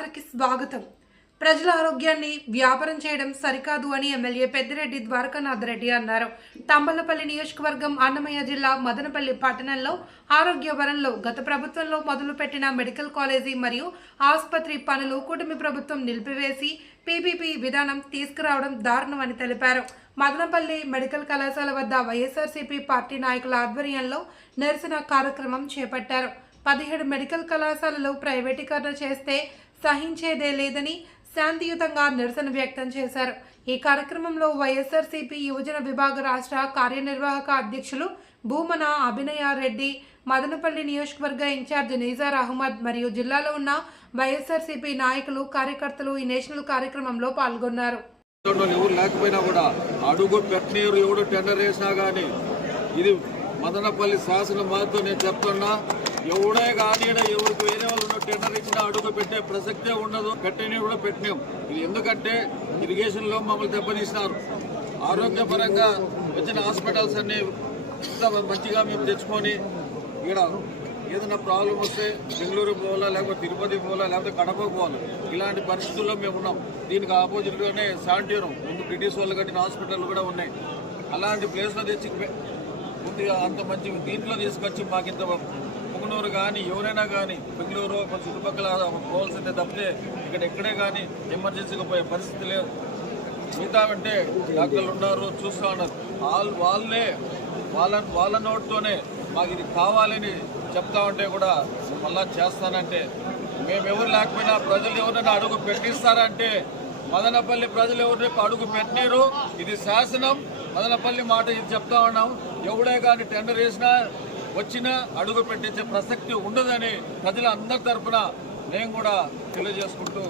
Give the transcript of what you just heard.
పాత్రకి స్వాగతం. ప్రజల ఆరోగ్యాన్ని వ్యాపారం చేయడం సరికాదు అని ఎమ్మెల్యే పెద్దిరెడ్డి ద్వారకానాథ్ రెడ్డి అన్నారు. తంబలపల్లి నియోజకవర్గం అన్నమయ్య జిల్లా మదనపల్లి పట్టణంలో ఆరోగ్య వరంలో గత ప్రభుత్వంలో మొదలుపెట్టిన మెడికల్ కాలేజీ మరియు ఆసుపత్రి పనులు కూటమి ప్రభుత్వం నిలిపివేసి పీపీపీ విధానం తీసుకురావడం దారుణమని తెలిపారు. మదనపల్లి మెడికల్ కళాశాల వద్ద వైఎస్ఆర్సీపీ పార్టీ నాయకుల ఆధ్వర్యంలో నిరసన కార్యక్రమం చేపట్టారు. 17 మెడికల్ కళాశాలలు ప్రైవేటీకరణ చేస్తే సహించేదే లేదని శాంతియుతంగా నిరసన వ్యక్తం చేశారు. ఈ కార్యక్రమంలో వైఎస్ఆర్సీపీ యువజన విభాగ రాష్ట్ర కార్యనిర్వాహక అధ్యక్షులు భూమన అభినయ రెడ్డి, మదనపల్లి నియోజకవర్గ ఇన్ఛార్జ్ నిజార్ అహ్మద్ మరియు జిల్లాలో ఉన్న వైఎస్ఆర్సీపీ నాయకులు, కార్యకర్తలు ఈ నేషనల్ కార్యక్రమంలో పాల్గొన్నారు. ఎవరు లేకపోయినా కూడా అడుగు పెట్టనీరు, ఎవడు టెండర్ వేసినా కానీ ఇది మదనపల్లి శాసన మాతో నేను చెప్తున్నా, ఎవడే కానీ ఎవరికి వేరే వాళ్ళు టెండర్ ఇచ్చినా అడుగు పెట్టే ప్రసక్తే ఉండదు. పెట్టని కూడా పెట్టినాం. ఇది ఎందుకంటే ఇరిగేషన్లో మమ్మల్ని దెబ్బతీసినారు. ఆరోగ్యపరంగా వచ్చిన హాస్పిటల్స్ అన్ని మంచిగా మేము తెచ్చుకొని ఇక్కడ ఏదైనా ప్రాబ్లం వస్తే బెంగళూరు పోవాలా, లేకపోతే తిరుపతి పోవాలా, లేకపోతే కడప పోవాలా, ఇలాంటి పరిస్థితుల్లో మేము ఉన్నాం. దీనికి ఆపోజిట్గానే శాంటివరం ముందు బ్రిటిష్ వాళ్ళు కట్టిన హాస్పిటల్ కూడా ఉన్నాయి. అలాంటి ప్లేస్లో తెచ్చి ముందుగా అంత మంచి దీంట్లో తీసుకొచ్చి మాకు ఇంత పుంగనూరు కానీ ఎవరైనా కానీ బెంగళూరు చుట్టుపక్కల పోవాల్సిందే తప్పితే ఇక్కడ ఎక్కడే కానీ ఎమర్జెన్సీగా పోయే పరిస్థితి లేదు. మిగతా అంటే డాక్టర్లు ఉన్నారు, చూస్తూ ఉన్నారు. వాళ్ళ నోటితోనే మాకు ఇది కావాలని చెప్తా ఉంటే కూడా మళ్ళా చేస్తానంటే మేమెవరు లేకపోయినా ప్రజలు ఎవరైనా అడుగు పెట్టిస్తారంటే మదనపల్లి ప్రజలు ఎవరు అడుగు పెట్టినారు. ఇది శాసనం. మదనపల్లి మాట ఇది చెప్తా ఉన్నాం. ఎవడే కానీ టెండర్ వేసినా వచ్చినా అడుగు పెట్టించే ప్రసక్తి ఉండదని ప్రజలందరి తరఫున నేను కూడా తెలియజేసుకుంటూ